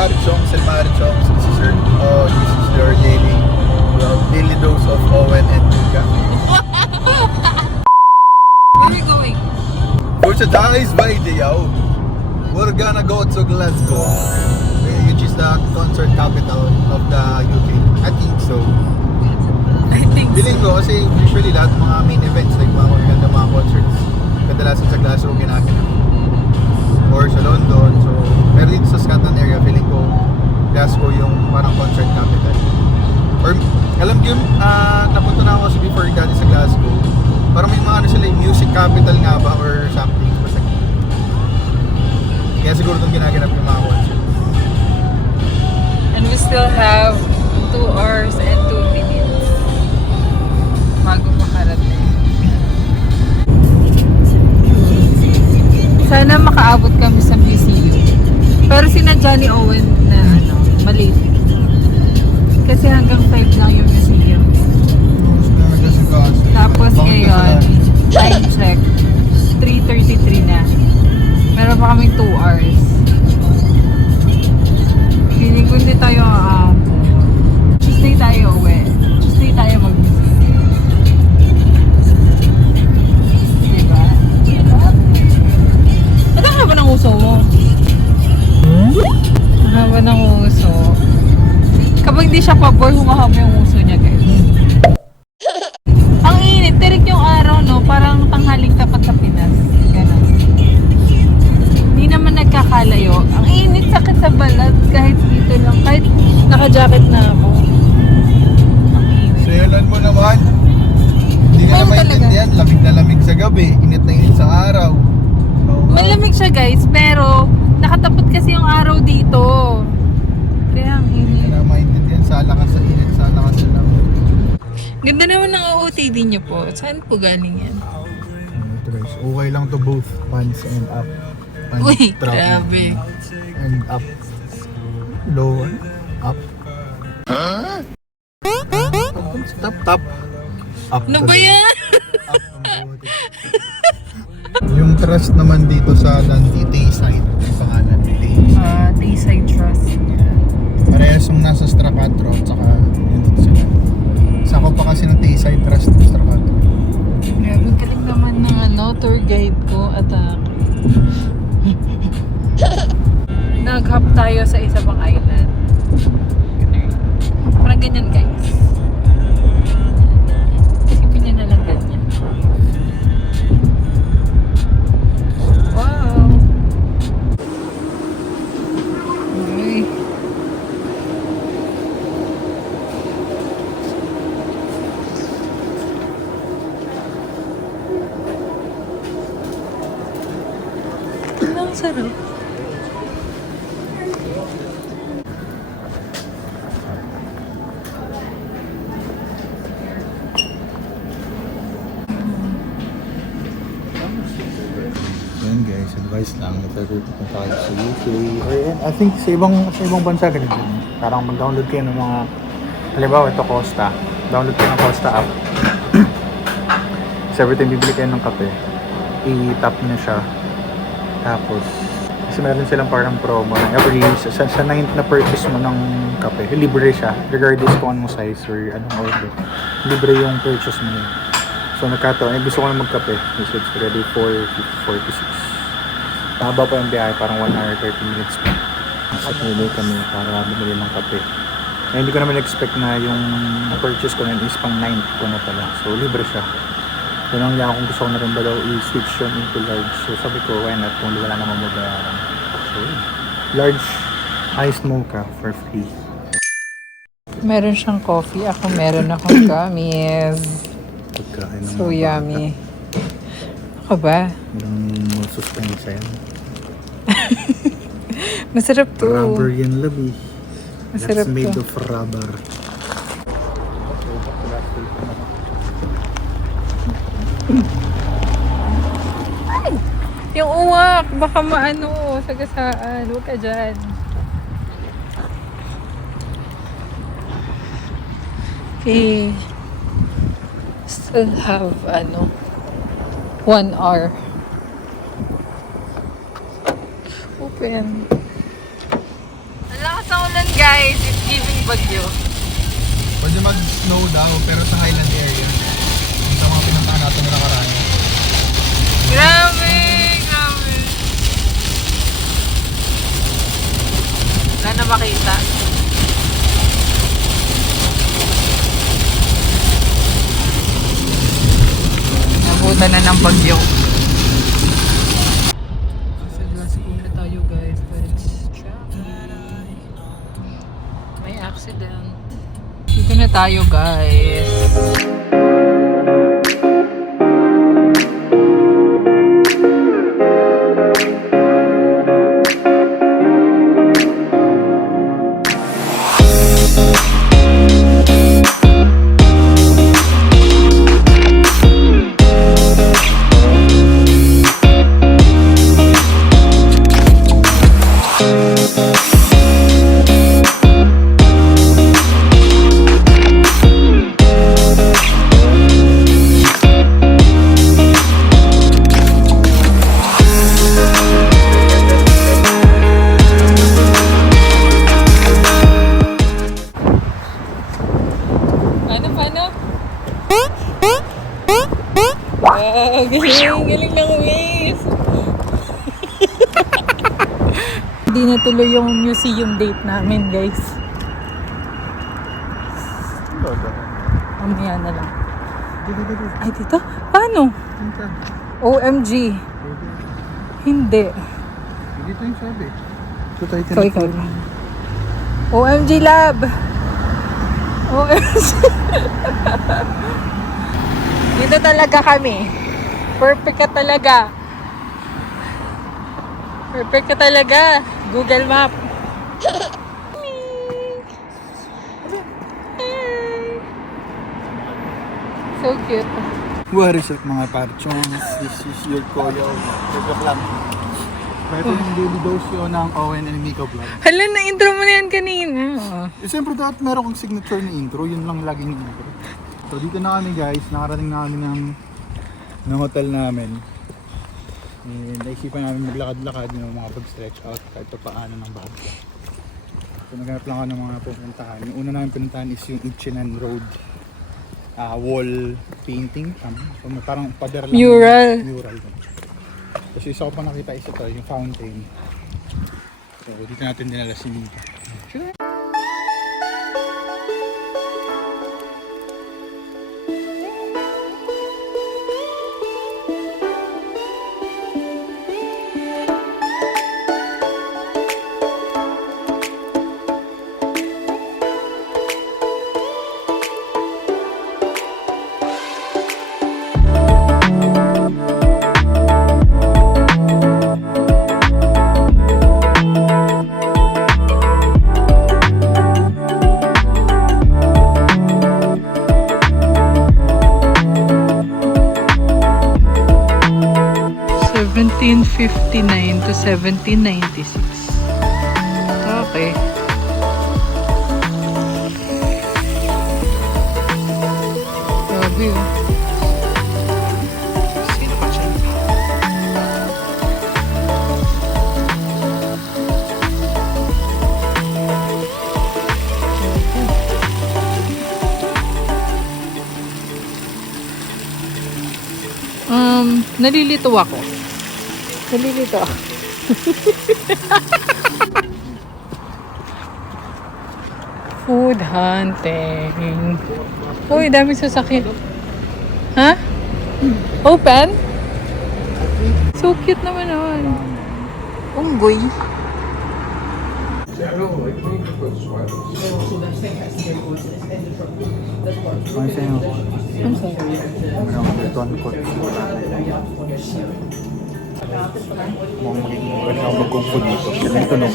Marichongs and Marichongs. This is your daily dose of Owen and Luca. Where are we going? For today's video, we're gonna go to Glasgow, which is the concert capital of the UK. I think so. I think Feeling ko kasi usually lahat ng mga main events, like mga maganda mga concerts, kadalasan sa Glasgow ginagawa. Or sa London. So, pero dito sa Scotland area, feeling ko Glasgow yung parang concert capital. Or, alam ko yung napunta na ako kasi before dati sa Glasgow. Parang may mga ano sila, music capital nga ba or something. Basta, kaya siguro itong ginaganap yung mga concerts. And we still have 2 hours and 2 minutes bago makarating. Sana makaabot kami sa museum. Pero sinadya ni Owen na maliit. Kasi hanggang 5 lang yung museum. Tapos ngayon, time check, 3:33 na. Meron pa kaming 2 hours. Feeling ko hindi tayo Tuesday tayo uwi. Tuesday tayo mag-museum. Diba? Ang haba ng uso mo. Ang haba ng uso. Kapag hindi siya pabor, humahaba yung uso niya, guys. Ang init. Tirik yung araw, no? Parang tanghaling tapat sa Pinas. Ganon. Hindi naman nagkakalayo. Ang init, sakit sa balat. Kahit dito lang. Kahit naka-jacket na ako. Ang init. Sayalan mo naman. Hindi ka na Oo, maintindihan. Lamig na lamig sa gabi. Init na init sa araw. Malamig siya, guys. Pero nakatapot kasi yung araw dito. Kaya ang Hindi init. ka na maintindihan. Sala ka sa init. Sala ka sa lamig. Ganda naman ng OOTD niyo po. Saan po galing yan? Okay lang to both pants and up. And Uy, trap. grabe. And up. Low. Up. Top, top. Up. Ano ba yan? Up ang buti. Yung trust naman dito sa Dundee, Tayside. Yung pangalan, Tayside. Tayside Trust. Parehas yung nasa Stracatro at saka yun dito sila. Sako pa kasi ng Tayside Trust ng Stracatro. Grabe, galing naman ng tour guide ko. Atake. Nag-hop tayo sa isa pang island. Parang ganyan, guys. Isipin niyo na lang ganyan. Wow! Okay. Ang sarap. Yan guys, advice lang. If punta kayo sa UK or I think sa ibang bansa ganito din. Parang mag-download kayo ng mga halimbawa ito Costa. Download kayo ng Costa app. So every time bibili kayo ng kape, i-tap nyo siya. Tapos kasi meron silang parang promo na every sa 9th na purchase mo ng kape, libre siya regardless kung anong size or anong order. Libre yung purchase mo na. So nagkataon, gusto ko na magkape. So it's ready for 4:46. Mahaba pa yung biyahe, parang 1 hour 30 minutes pa. At nilay kami para bumili ng kape. Kaya hindi ko naman expect na yung purchase ko na is pang 9th ko na pala. So libre siya. Tanong niya kung gusto ko na rin ba daw i-switch yun into large. So sabi ko, why not kung wala naman mabayaran. So large iced mocha for free. Meron siyang coffee. Ako meron akong gummies. Pagkain ng So mga yummy. Ako ba? Yung sustansya yan. Masarap to. Rubber yan labi. Masarap That's made to. of rubber. Yung uwak, baka maano, sagasaan. Huwag ka dyan. Okay. Still have, 1 hour. Open. Wala na ulan guys. It's giving bagyo. Pwede mag-snow daw, pero sa highland area. Yung sa mga pinuntahan natin na nakaraan. Grabe! Grabe! Wala na makita. Nabutan na ng bagyo. Sa Classic na tayo guys, but it's traffic. May accident. Dito na tayo guys. Galing ng waves. Hindi natuloy yung museum date namin, guys. Mamaya na lang. Ay, dito? Paano? OMG. Hindi. Dito yung sabi. Ikaw. OMG Lab. OMG. Dito talaga kami. Perfect ka talaga. Perfect ka talaga. Google Map. So cute. What is up mga parchons? This is your Koyo. Joke lang. Ito yung daily dose yun ng Owen and Miko vlog. Hala, na-intro mo na yan kanina. Siyempre dapat meron kang signature na intro. Yun lang laging intro. So dito na kami guys. Nakarating na kami ng hotel namin. And naisipan namin maglakad-lakad, mga pag-stretch out kahit pa paano ng bago. So naghanap lang ako ng mga pupuntahan. Yung una namin pinuntahan is yung Ichinan Road wall painting. So parang pader lang. Mural. Mural. Tapos isa ko pa nakita isa to, yung fountain. So dito natin dinala si Mika. Sure. 1759 to 1796. Okay. Grabe oh. Sino ba siya? Nalilito ako. Nalilito ako. Food hunting. Uy, dami sasakyan. Ha? Open? So cute naman naman. Unggoy. Ano sa'yo? I'm sorry. Beton coat. Mukhang galing ako mag-kungfu dito. Galing tunog.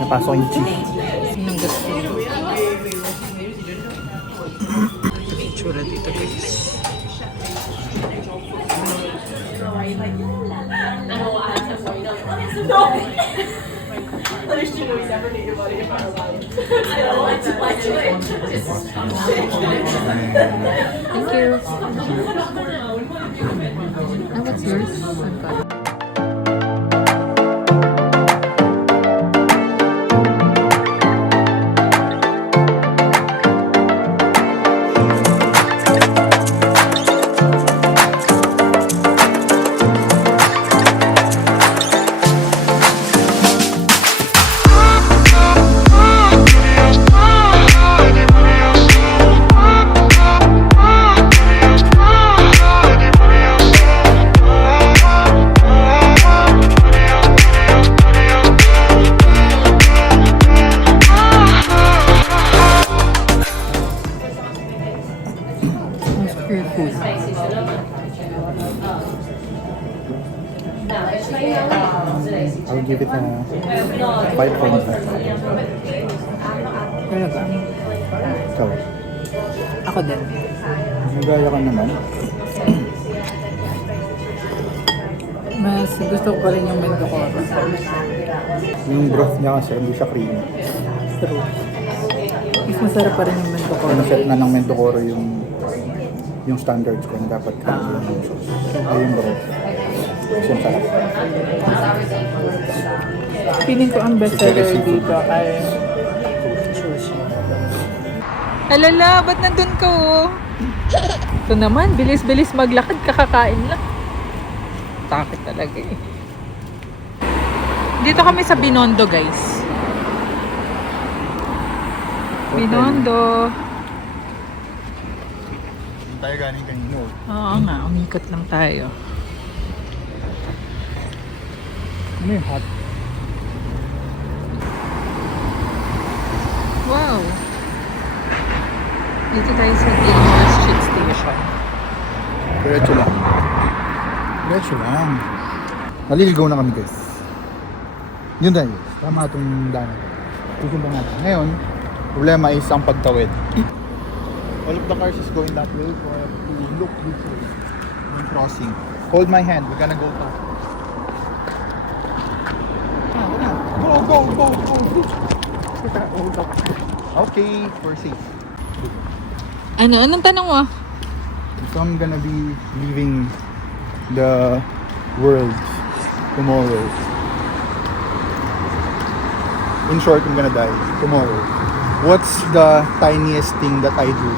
Napasok yung chief. Anong gusto mo? Ito yung itsura dito guys. Thank you. What's yours? I'll give it a 5.5. Talaga. So, Ako din. nagaya ka naman. Mas gusto ko pa rin yung Mendo Coro. Yung broth niya kasi hindi siya creamy. True. Mas masarap pa rin yung Mendo Coro. Kaya set na ng Mentocoro yung standards ko na dapat creamy yung sauce. Ay yung broth. Kasi yung sarap. Feeling ko ang best seller dito ay sushi. Alala, ba't nandun ka oh? Ito naman, bilis-bilis maglakad, kakakain lang. Takot talaga eh. Dito kami sa Binondo, guys. Binondo. Hindi tayo galing kanino. Oo nga, umikot lang tayo. Ano yung hot? Wow! Dito tayo sa Gilmore Street Station. Diretso lang. Diretso lang. Naliligaw na kami guys. Yun tayo. Tama itong daan. Susundan natin. Ngayon, problema is ang pagtawid. All of the cars is going that way for to look this way. Yung crossing. Hold my hand. We're gonna go back. Go. Okay, we're safe. Anong tanong mo? So I'm gonna be leaving the world tomorrow. In short, I'm gonna die tomorrow. What's the tiniest thing that I do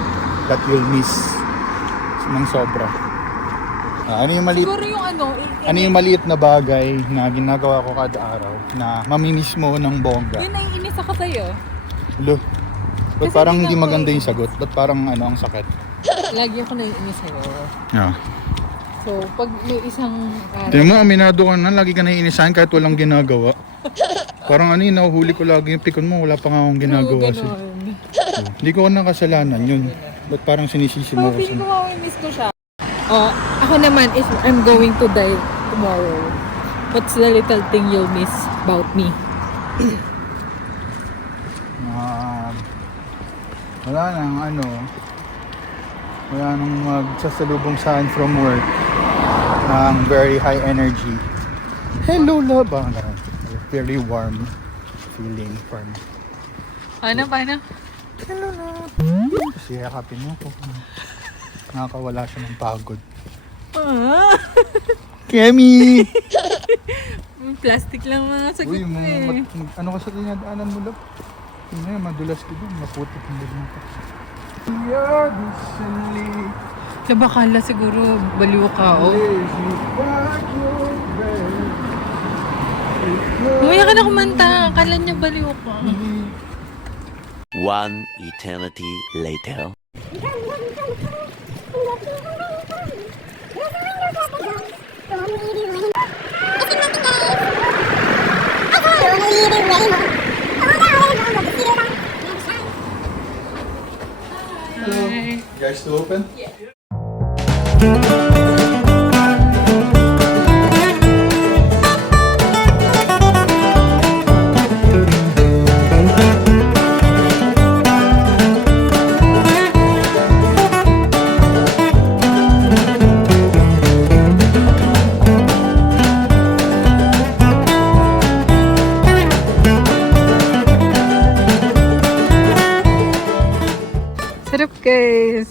that you'll miss ng sobra? Ano yung maliit? Siguro yung Ano yung maliit na bagay na ginagawa ko kada araw na mamimiss mo ng bongga? yun naiinis ako sa'yo. Lo, ba't Kasi parang hindi hindi ako maganda eh. yung sagot? Ba't parang ang sakit? Lagi ako naiinis sa'yo. Yeah. So, pag may isang Tingnan mo, aminado ka na. Lagi ka naiinisahan kahit walang ginagawa. Parang ano yun, nahuhuli ko lagi yung pikon mo. Wala pa nga akong ginagawa. Hindi ko nakasalanan yun. Ba't parang sinisisi mo So, kasi? feeling ko mamimiss ko siya. Ako naman, if I'm going to die tomorrow, what's the little thing you'll miss about me? Wala nang wala nang magsasalubong saan from work ng very high energy. Hello, love. Very warm feeling for me. Paano? Hello, love. Kasi yakapin mo ako. Nakakawala siya ng pagod. Kemi! Plastic lang mga sagot Uy, mo eh. ano ka sa dinadaanan mo, love? Tingnan, madulas ko dun. Maputik ang bigyan ko. Yeah, recently. Diba kala siguro baliw ka oh. Huwag ka na kumanta. Kala niya baliw ka. One eternity later. Hi. You guys still open? Yeah. Sarap guys.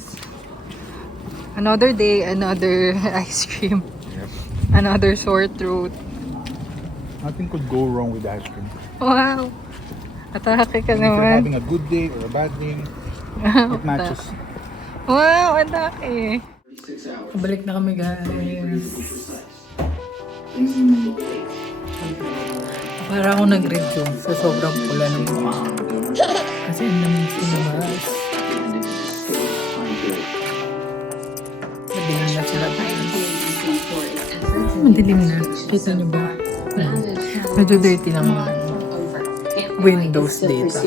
Another day, another ice cream. Yep. Another sore throat. Nothing could go wrong with ice cream. Wow. Atake ka If you're naman. having a good day or a bad day, it matches. Wow, atake. Balik na kami guys. Para ako nag-review sa sobrang pula ng mukha. Kasi ang lamig sinamas. Madilim na sila guys. Madilim na. Kita niyo ba? Medyo dirty ng windows dito.